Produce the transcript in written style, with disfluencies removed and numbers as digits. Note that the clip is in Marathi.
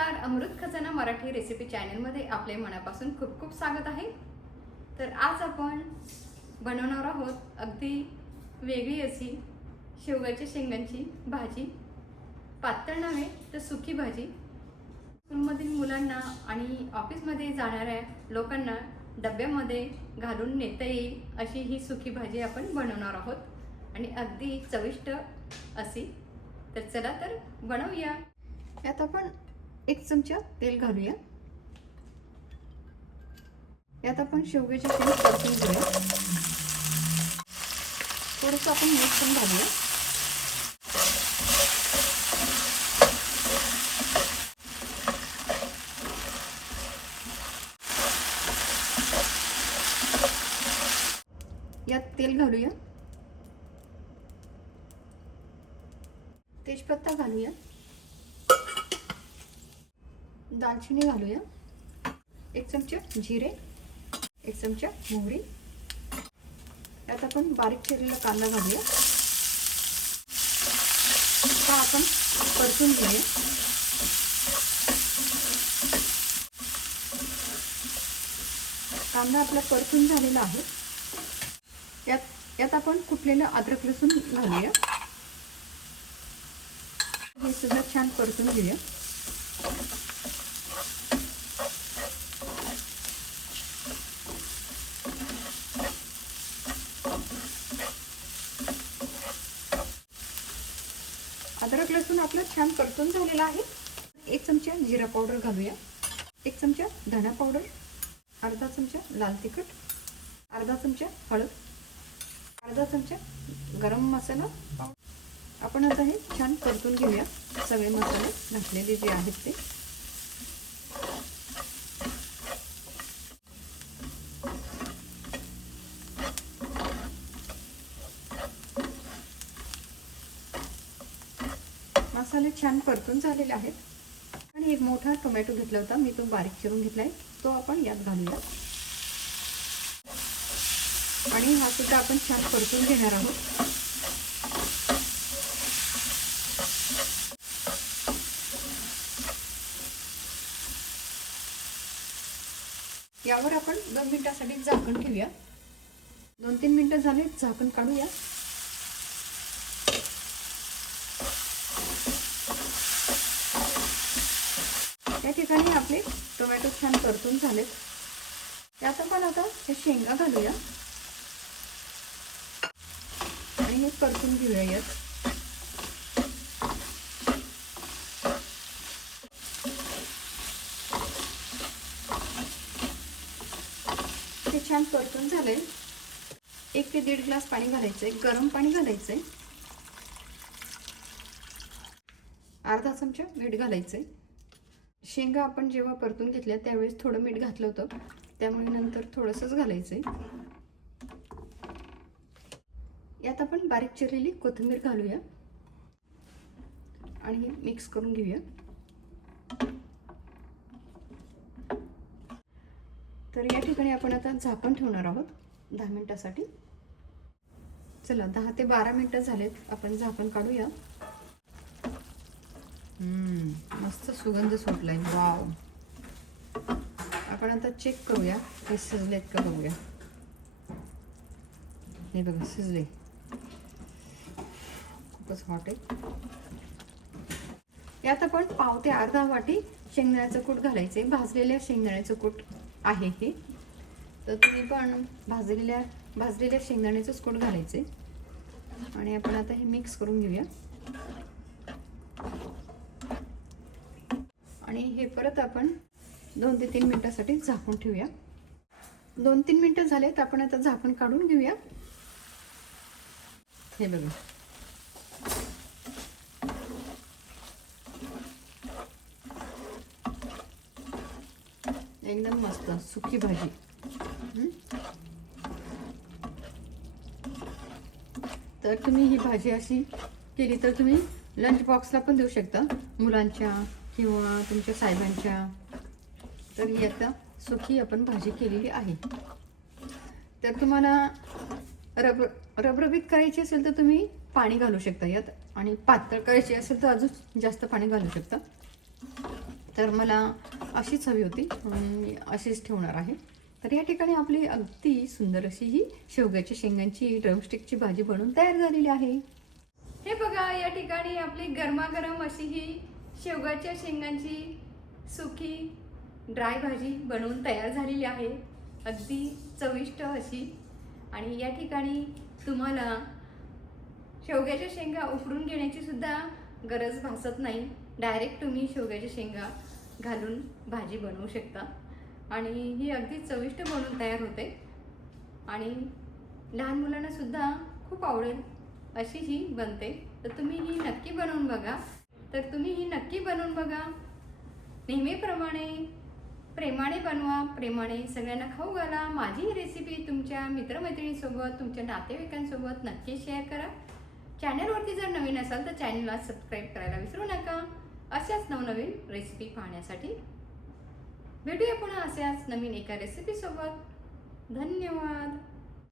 नमस्कार, अमृत खजाना मराठी रेसिपी चॅनलमध्ये आपले मनापासून खूप खूप स्वागत आहे। तर आज आपण बनवणार आहोत अगदी वेगळी अशी शेवग्याच्या शेंगांची भाजी। पातळ नव्हे तर सुकी भाजी। स्कूलमधील मुलांना आणि ऑफिसमध्ये जाणाऱ्या लोकांना डब्यामध्ये घालून नेता येईल अशी ही सुकी भाजी आपण बनवणार आहोत आणि अगदी चविष्ट अशी। तर चला तर बनवूया। यात आपण 1 चमचा तेल घालूया। यात आपण शेवग्याची शेंग परतून घेऊया। थोडंसं आपण मीठ पण घालूया। यात तेल घालूया, तेजपत्ता घालूया, दालचिनी घालूया, 1 चमचा जिरे, 1 चमचा मोहरी। यात आपण बारीक चिरलेला कांदा घालूया। हा आपण परतून घेऊया। कांदा आपला परतून झालेला आहे। यात आपण कुटलेलं अद्रक लसूण घालूया। हे सुद्धा छान परतून घेऊया। अद्रक लसूण आपलं छान परतून झालेला आहे। 1 चमचा जिरा पावडर घालूया, 1 चमचा धना पावडर, अर्धा चमचा लाल तिखट, अर्धा चमचा हळद, अर्धा चमचा गरम मसाला। आपण आता हे छान परतून घेऊया। सगळे मसाले घातलेले जे आहेत ते मसाले छान परतून झालेले आहेत। आणि एक मोठा टोमॅटो घेतला होता मी, तो बारीक चिरून घेतलाय, तो आपण यात घालूया आणि हा सुद्धा आपण छान परतून घेणार आहोत। यावर आपण 2 मिनिटांसाठी झाकण ठेवूया। 2-3 मिनिटं झाले, झाकण काढूया। या ठिकाणी आपले टोमॅटो छान परतून झालेत। यात आपण आता हे शेंगा घालूया आणि हे परतून घेऊया। यात हे छान परतून झाले। 1 ते 1.5 ग्लास पाणी घालायचंय, गरम पाणी घालायचंय। अर्धा चमचा मीठ घालायचंय। शेंगा आपण जेव्हा परतून घेतल्या त्यावेळेस थोडं मीठ घातलं होतं, त्यामुळे नंतर थोडंसंच घालायचंय। यात आपण बारीक चिरलेली कोथिंबीर घालूया आणि हे मिक्स करून घेऊया। तर या ठिकाणी आपण आता झाकण ठेवणार आहोत 10 मिनिटांसाठी। चला 10 ते 12 मिनिटं झालेत, आपण झाकण काढूया। मस्त सुगंध सुटलाय, वाव। आपण आता चेक करूया हे शिजलेत का बघूया। हे बघा शिजले, खूपच हॉट आहे। यात आपण पाव ते अर्धा वाटी शेंगदाण्याचं कूट घालायचे। भाजलेल्या शेंगदाण्याचं कूट आहे हे, तर तुम्ही पण भाजलेल्या शेंगदाण्याचंच कूट घालायचे आणि आपण आता हे मिक्स करून घेऊया आणि हे परत आपण 2 ते 3 मिनिटांसाठी झाकून ठेवूया। 2-3 मिनिटं झालेत, आपण आता झाकण काढून घेऊया। हे बघा, एकदम मस्त सुकी भाजी। तर तुम्ही ही भाजी अशी केली तर तुम्ही लंच बॉक्सला पण देऊ शकता, मुलांच्या किंवा तुमच्या साहेबांच्या। तर ही आता सुकी आपण भाजी केलेली आहे। तर तुम्हाला रबरबीत करायची असेल तर तुम्ही पाणी घालू शकता यात, आणि पातळ करायची असेल तर अजून जास्त पाणी घालू शकता। तर मला अशीच हवी होती, मी अशीच ठेवणार आहे. तर या ठिकाणी आपली अगदी सुंदर अशी ही शेवग्याच्या शेंगांची ड्रमस्टिकची भाजी बनवून तयार झालेली आहे. हे बघा, या ठिकाणी आपली गरमागरम अशी ही शेवग्याच्या शेंगांची सुकी ड्राय भाजी बनवून तयार झालेली आहे, अगदी चविष्ट अशी. आणि या ठिकाणी तुम्हाला शेवग्याच्या शेंगा उकडून घेण्याची सुद्धा गरज भासत नाही. डायरेक्ट तुम्ही शेवग्याच्या शेंगा घालून भाजी बनवू शकता आणि ही अगदी चविष्ट बनवून तयार होते आणि लहान मुलांना सुद्धा खूप आवडेल अशी ही बनते. तर तुम्ही ही नक्की बनवून बघा. नेहमीप्रमाणे प्रेमाने बनवा, प्रेमाने सगळ्यांना खाऊ घाला. माझी ही रेसिपी तुमच्या मित्रमैत्रिणींसोबत, तुमच्या नातेवाईकांसोबत नक्की शेअर करा. चॅनलवरती जर नवीन असाल तर चॅनलला सबस्क्राईब करायला विसरू नका. अशाच नवनवीन रेसिपी पाहण्यासाठी भेटूया पुन्हा अशाच नवीन एका रेसिपीसोबत. धन्यवाद.